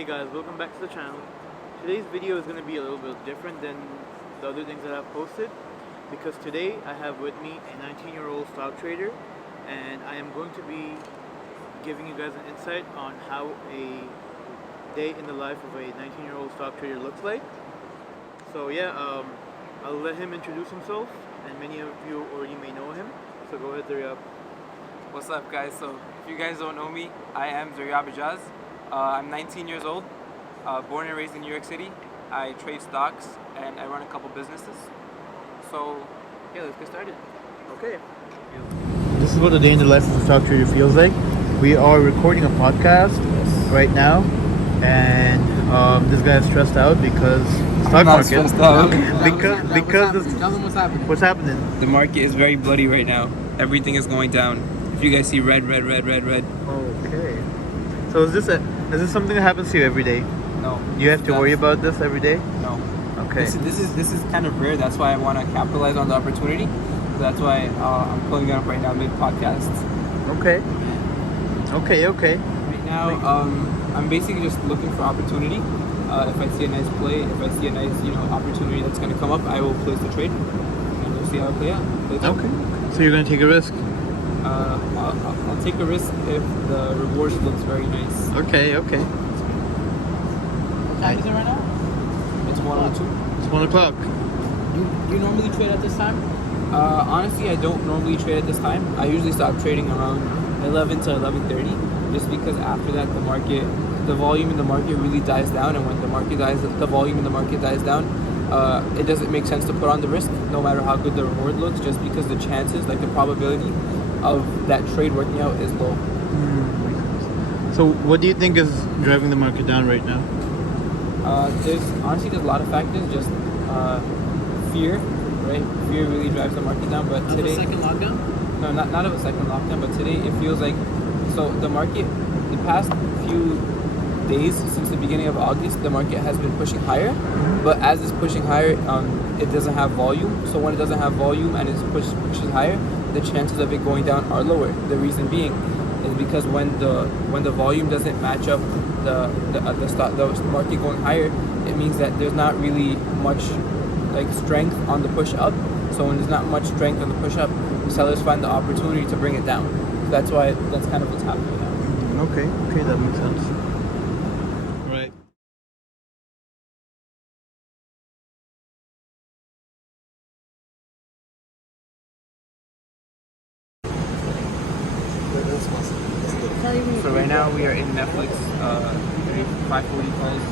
Hey guys, welcome back to the channel. Today's video is going to be a little bit different than the other things that I've posted because today I have with me a 19-year-old stock trader and I am going to be giving you guys an insight on how a day in the life of a 19-year-old stock trader looks like. So yeah, I'll let him introduce himself, and many of you already may know him. So go ahead, Zaryab. What's up, guys? So if you guys don't know me, I am Zaryab. I'm 19 years old, born and raised in New York City. I trade stocks and I run a couple businesses. So yeah, let's get started. Okay. This is what a day in the life of a stock trader feels like. We are recording a podcast right now, and this guy is stressed out because stock market. Stressed out. What's happening? What's happening? The market is very bloody right now. Everything is going down. If you guys see red. Okay. So is this something that happens to you every day? No. You have to worry about this every day? No. Okay. This is kind of rare. That's why I want to capitalize on the opportunity. So that's why I'm pulling it up right now mid podcasts. Okay. Right now, I'm basically just looking for opportunity. If I see a nice play, if I see a nice opportunity that's going to come up, I will place the trade, and we'll see how it plays out. Okay. So you're going to take a risk? I'll take a risk if the reward looks very nice. Okay. What time is it right now? It's 1:02. It's 1 o'clock. You normally trade at this time? Honestly, I don't normally trade at this time. I usually stop trading around 11 to 11:30, just because after that the volume in the market really dies down, and when the volume in the market dies down, it doesn't make sense to put on the risk, no matter how good the reward looks, just because the chances, like the probability of that trade working out is low. So what do you think is driving the market down right now? There's a lot of factors. Just fear, right? Fear really drives the market down. But today, of a second lockdown? No, not of a second lockdown. But today it feels like, so the market, the past few days since the beginning of August, the market has been pushing higher. But as it's pushing higher, it doesn't have volume. So when it doesn't have volume and it pushes higher, the chances of it going down are lower. The reason being is because when the volume doesn't match up the market going higher, it means that there's not really much like strength on the push up. So when there's not much strength on the push up, sellers find the opportunity to bring it down. So that's kind of what's happening now. Okay, that makes sense. Right. So right now we are in Netflix 540 calls.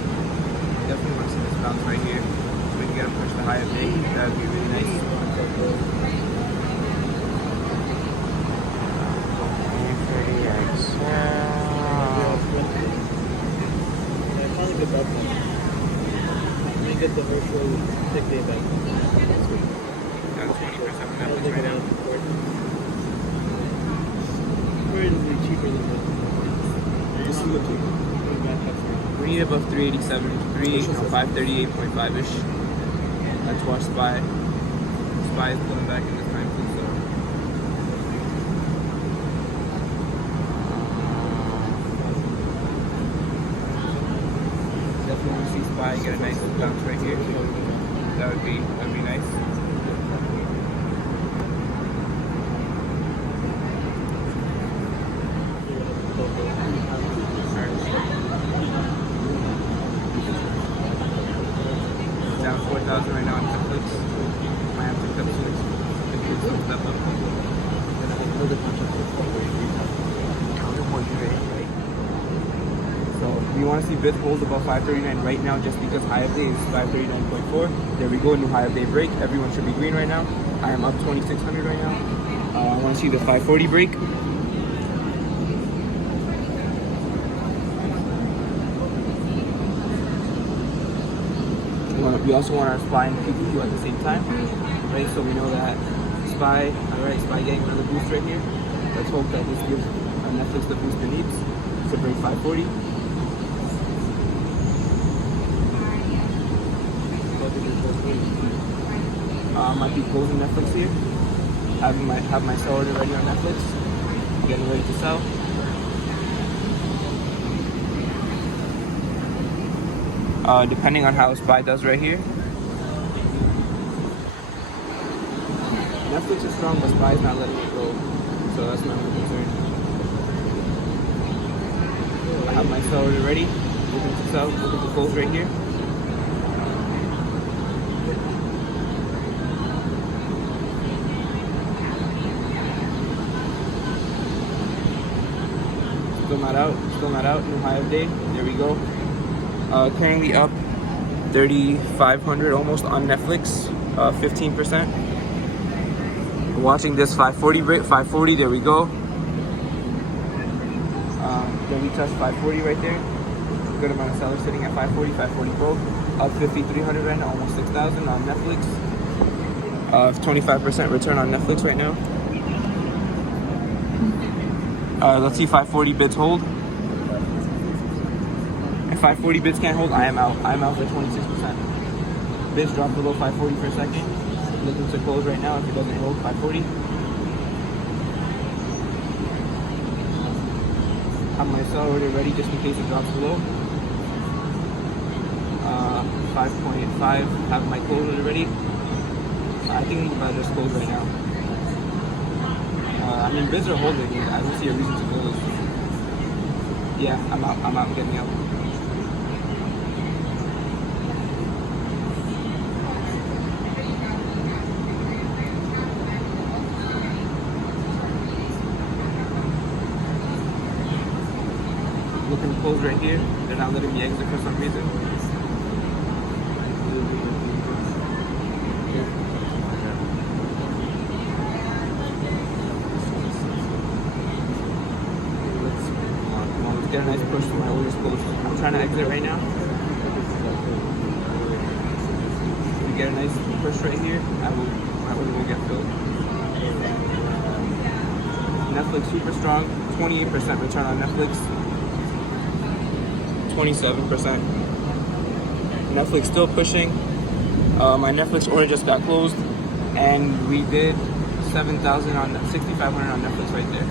Definitely want to see this bounce right here. So we can get a push to higher bid. That would be really nice. Get the virtual tech day back. Got 20% on Netflix right now. Relatively cheaper than that. This is looking. We need above 387, 538.5-ish. Let's watch Spy. Spy is pulling back in this time too, so. Definitely want to see Spy get a nice bounce right here. That would be nice. Down 4,000 right now on Netflix. Might have to cut to that level. So we want to see bid hold above 539 right now, just because high of day is 539.4. There we go, new high of day break. Everyone should be green right now. I am up 2,600 right now. I want to see the 540 break. We also want our SPY and PQQ at the same time, right? So we know that SPY getting another boost right here. Let's hope that this gives Netflix the boost it needs to break 540. Might be closing Netflix here. Have my sell order ready on Netflix. Getting ready to sell. depending on how SPY does right here. Netflix is strong, but SPY is not letting it go. So that's my only concern. I have my sell already ready. Looking to sell, looking to close right here. Still not out, new high of day, there we go. Currently up 3,500 almost on Netflix, 15%. Watching this 540 break, 540, there we go. Then we touched 540 right there. Good amount of sellers sitting at 540, 540 broke. Up 5,300 right now, almost 6,000 on Netflix. 25% return on Netflix right now. Let's see 540 bids hold. If 540 bids can't hold, I am out. I'm out for 26%. Bids drop below 540 for a second. Looking to close right now if it doesn't hold 540. Have my sell already ready just in case it drops below. 5.5. Have my close already ready. I think we might just close right now. I mean, bids are holding. I don't see a reason to close. Yeah, I'm out, getting out. Looking to close right here. They're not letting me exit for some reason. Get a nice push to my orders close. I'm trying to exit right now. We get a nice push right here, my order will get filled. Netflix super strong, 28% return on Netflix. 27%. Netflix still pushing. My Netflix order just got closed, and we did 7,000 on 6,500 on Netflix right there.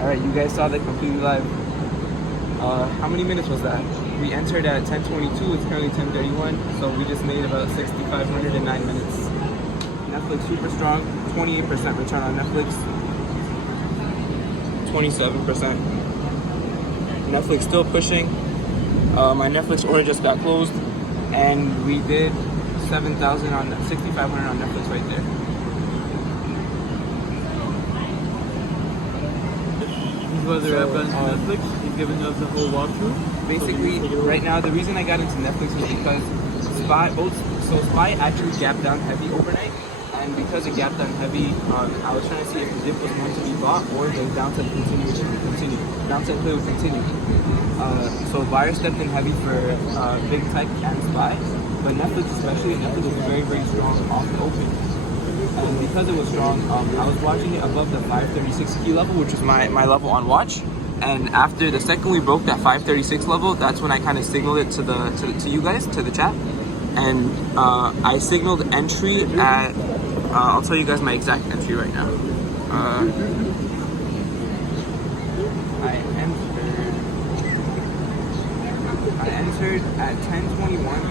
Alright, you guys saw that completely live. How many minutes was that? We entered at 10:22, it's currently 10:31, so we just made about 6,500 in 9 minutes. Netflix super strong, 28% return on Netflix. 27%. Netflix still pushing. My Netflix order just got closed, and we did 7,000 on 6,500 on Netflix right there. Zaryab got into Netflix. He's giving us the whole walkthrough. Basically, right now, the reason I got into Netflix is because SPY actually gapped down heavy overnight, and because it gapped down heavy, I was trying to see if the dip was going to be bought or the downside continuation would continue. Downside play would continue. So buyers stepped in heavy for big tech and SPY, but Netflix especially, Netflix was very, very strong off the open. And because it was strong, I was watching it above the 536 key level, which is my level on watch. And after the second we broke that 536 level, that's when I kind of signaled it to you guys, to the chat. And I signaled entry at, I'll tell you guys my exact entry right now. I entered at 10:21.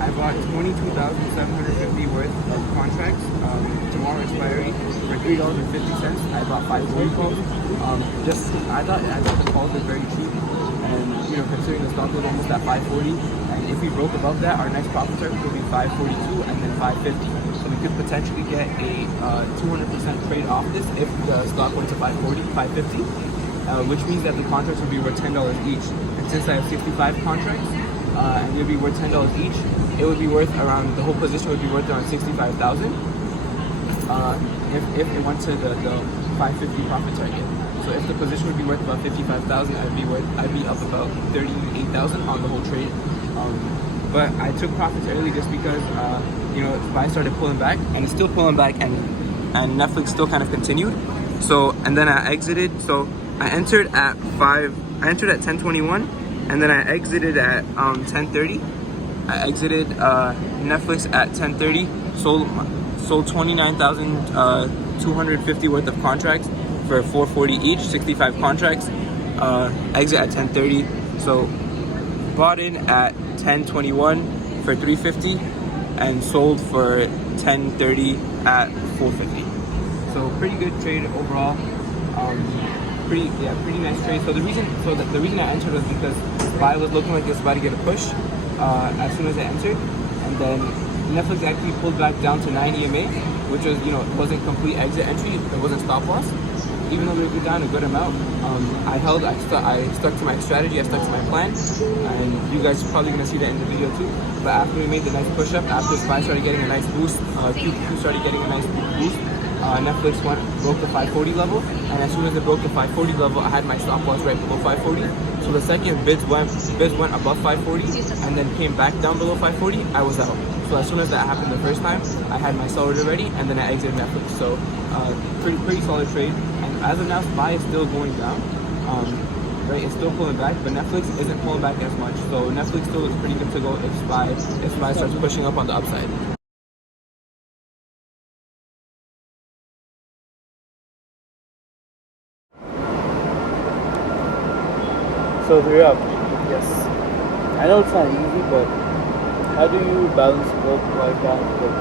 I bought 22,750 worth of contracts. Tomorrow expiry for $3.50. I bought 540 calls. I thought the calls were very cheap, and considering the stock was almost at 540, and if we broke above that, our next profit target would be 542 and then 550. So we could potentially get a 200% trade off this if the stock went to 540, 550, which means that the contracts would be worth $10 each. And since I have 65 contracts, and it would be worth $10 each, it would be worth around, the whole position would be worth around 65,000 if it went to the 550 profit target. So if the position would be worth about 55,000, I'd be up about 38,000 on the whole trade. But I took profits early just because SPY started pulling back, and it's still pulling back, and Netflix still kind of continued. So, and then I exited. So I entered at 10:21, and then I exited at 10:30. I exited Netflix at 10:30. Sold 29,250 worth of contracts for 440 each, 65 contracts. Exit at 10:30. So bought in at 10:21 for 350 and sold for 10:30 at 450. So pretty good trade overall. Pretty nice trade. So the reason I entered was because SPY was looking like it was about to get a push as soon as I entered, and then Netflix actually pulled back down to 9 EMA, which was, it wasn't complete exit entry, it wasn't stop loss. Even though we were down a good amount, I stuck to my strategy, I stuck to my plan, and you guys are probably gonna see that in the video too. But after we made the nice push up, after SPY started getting a nice boost, Q started getting a nice boost. Netflix broke the 540 level, and as soon as it broke the 540 level, I had my stop loss right below 540. So the second bids went above 540 and then came back down below 540, I was out. So as soon as that happened the first time, I had my seller ready, and then I exited Netflix. So pretty solid trade. And as of now, SPY is still going down. Right, it's still pulling back, but Netflix isn't pulling back as much. So Netflix still looks pretty good to go if SPY starts pushing up on the upside. So Zaryab, Yes. I know it's not easy, but how do you balance work-life balance with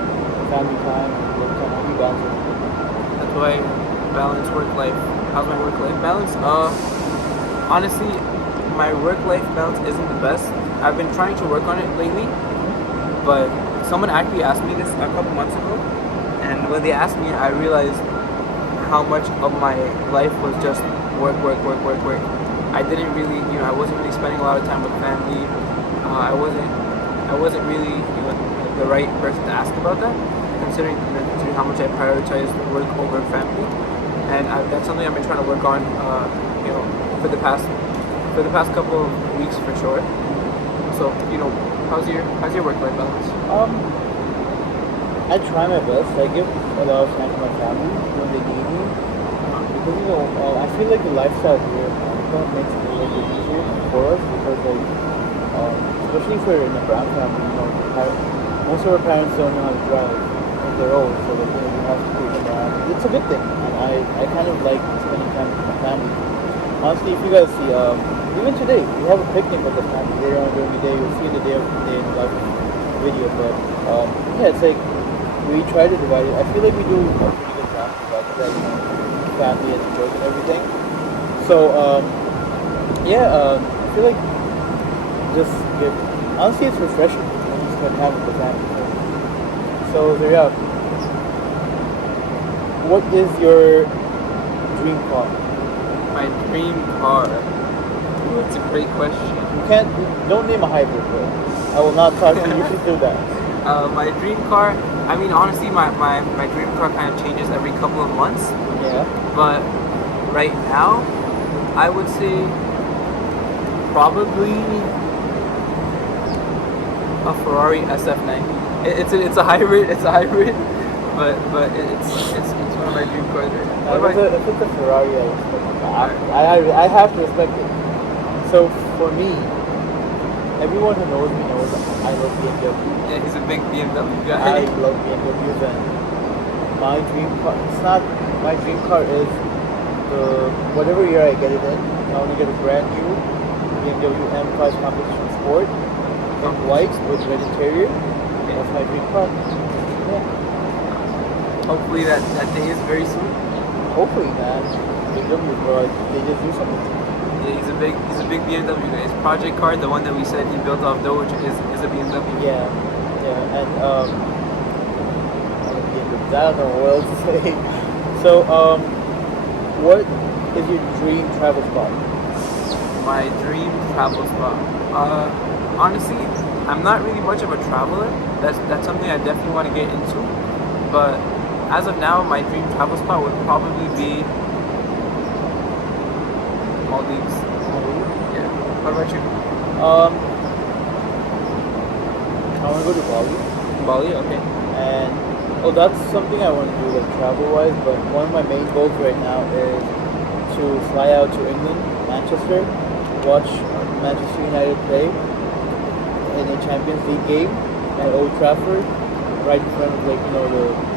family time and work time? How do you balance it? That's why I balance work-life. How's my work-life balance? Honestly, my work-life balance isn't the best. I've been trying to work on it lately, but someone actually asked me this a couple months ago, and when they asked me, I realized how much of my life was just work. I didn't really, I wasn't really spending a lot of time with family. I wasn't really, the right person to ask about that, considering how much I prioritize work over family. And that's something I've been trying to work on, for the past couple of weeks for sure. So, how's your work-life balance? I try my best. I give a lot of time to my family when they need me. Because I feel like the lifestyle here makes it a little bit easier for us because especially if we're in a brown family, most of our parents don't know how to drive on their own, so that we have to take them around. It's a good thing, and I kind of like spending time with my family. Honestly, if you guys see, even today we have a picnic with the family later on during the day. You'll see the day of the day in the live video, but it's like we try to divide it. I feel like we do a pretty good job dividing that, family and work and everything. So I feel like honestly it's refreshing when you spend time with the family. So Zaryab, what is your dream car? My dream car? Ooh, it's a great question. Don't name a hybrid, bro. I will not talk to you if you do that. My dream car, I mean, honestly, my dream car kind of changes every couple of months. Yeah. But right now, I would say probably a Ferrari SF90. It's a hybrid, but it's one of my dream cars right now. If it's a Ferrari, I respect it. I have to respect it. So for me, everyone who knows me knows I love BMW. Yeah, he's a big BMW guy. I love BMWs, and my dream car is whatever year I get it in. I want to get a brand new BMW M5 Competition Sport in white with red interior. That's my dream car. Yeah. Hopefully that day is very soon. Hopefully, man. BMW, bro, they just do something. Yeah, he's a big BMW guy. His project car, the one that we said he built off Doge, is a BMW. Yeah, and I don't know what else to say. So, what is your dream travel spot? My dream travel spot. Honestly, I'm not really much of a traveler. That's something I definitely want to get into. But as of now, my dream travel spot would probably be Maldives. Yeah. What about you? I want to go to Bali. Bali, okay. And that's something I want to do, like travel-wise. But one of my main goals right now is to fly out to England, Manchester, watch Manchester United play in a Champions League game at Old Trafford, right in front of the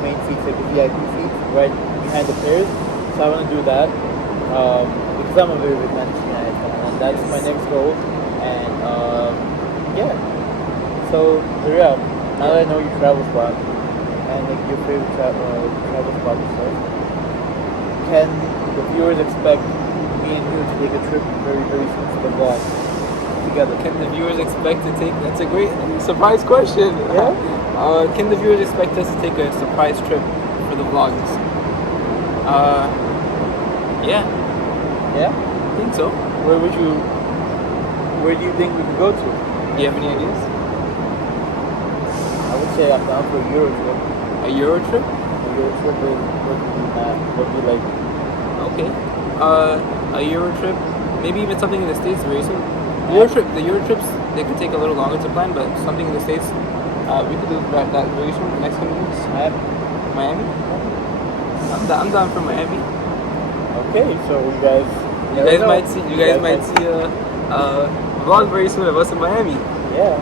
main seats, like the VIP seats, right behind the players, So I want to do that because I'm a very big Manchester United fan, and that's my next goal. And yeah. So Zaryab, now that I know your travel spot and like your favorite travel spot and stuff, can the viewers expect me and you to take a trip very very soon for the vlog together? Can the viewers expect to take? That's a great surprise question. Yeah. Can the viewers expect us to take a surprise trip for the vlogs? Yeah, Yeah. I think so. Where do you think we could go to? Do you have any ideas? I would say I'm down for a Euro trip. A Euro trip? A Euro trip would be like. Okay. A Euro trip, maybe even something in the States very soon. The Euro trips, they could take a little longer to plan, but something in the States, we could do that very soon, the next coming weeks. Miami? I'm down for Miami. Okay, so you guys might see a vlog very soon of us in Miami. Yeah.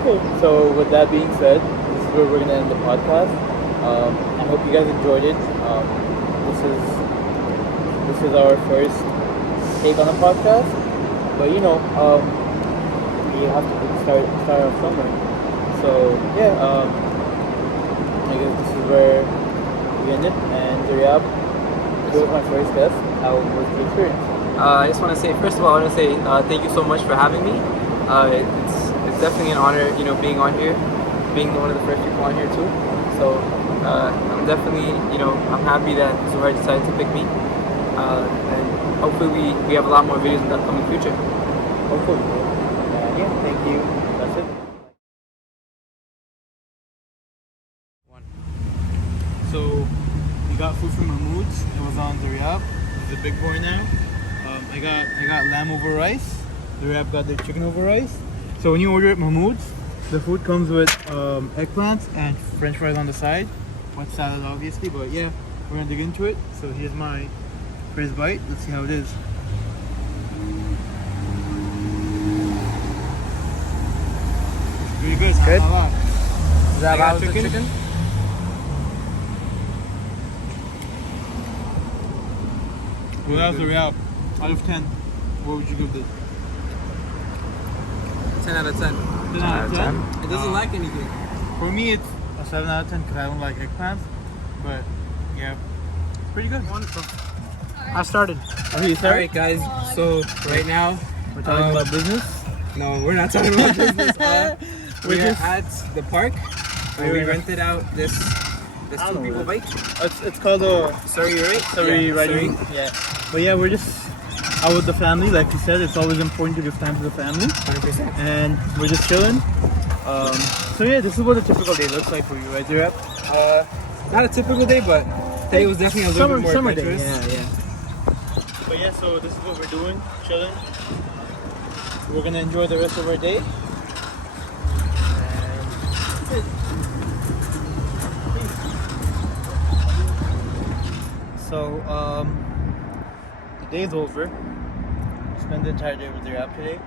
Okay, so with that being said, this is where we're gonna end the podcast. I hope you guys enjoyed it. This is our first take on the podcast, but you know, we have to start off somewhere. So yeah, I guess this is where we end it. And Zaryab, this was my first guest. How was the experience? I just want to say, first of all, I want to say thank you so much for having me. It's definitely an honor, being on here, being one of the first people on here too. So I'm definitely, I'm happy that Zuhair decided to pick me, and hopefully we have a lot more videos in the upcoming future. Hopefully. Yeah, thank you. That's it. So we got food from Mahmoud's. It was on Zaryab. He's a big boy now. I got lamb over rice. Zaryab got the chicken over rice. So when you order at Mahmoud's, the food comes with eggplants and French fries on the side. With salad, obviously. But yeah, we're gonna dig into it. So here's my first bite. Let's see how it is. Pretty good. Good? Not a lot. Is that I got how the chicken? Well, that was Zaryab. Out of 10, what would you give this? 10 out of 10. 10 out of 10? It doesn't lack anything. For me, it's a 7 out of 10 because I don't like eggplants. But yeah, it's pretty good. Wonderful. I started. Okay, you started? Alright guys, so right now, We're talking about business. no, we're not talking about business. We're just- at the park where we rented out this I two don't people know. bike. It's called a Sorry, right? Surrey Yeah, riding. Surrey. Yeah. But yeah, we're just out with the family. Like you said, it's always important to give time to the family. 100%. And we're just chilling. So yeah, this is what a typical day looks like for you, right, Zaryab? Not a typical day, but today was definitely a little bit more summer day. adventurous. Yeah. But yeah, so this is what we're doing, chilling. We're gonna enjoy the rest of our day. And that's it. So the day's over. Spend the entire day with Zaryab today.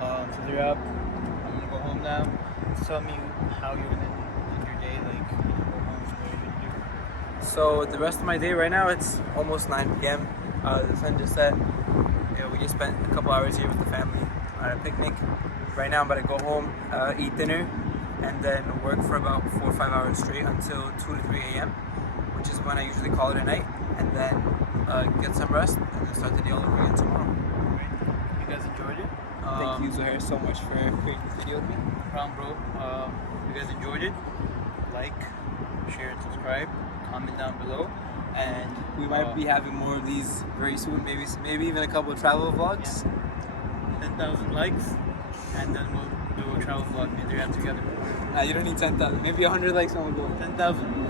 So Zaryab, I'm gonna go home now. Just tell me how you're gonna end your day, like when you go home, what you're gonna do. So the rest of my day right now, it's almost 9 p.m. The sun just set. We just spent a couple hours here with the family on a picnic. Right now I'm about to go home, eat dinner, and then work for about 4 or 5 hours straight until 2 to 3 a.m., which is when I usually call it a night, and then get some rest, and then start the day all over again tomorrow. Right? You guys enjoyed it? Thank you, Zuhair, so much for creating this video with me. No problem, bro. If you guys enjoyed it, like, share, and subscribe. Comment down below. And We might be having more of these very soon, maybe even a couple of travel vlogs. 10,000 likes, and then we'll do a travel vlog me and Zaryab together. You don't need 10,000, maybe 100 likes on the go. 10,000.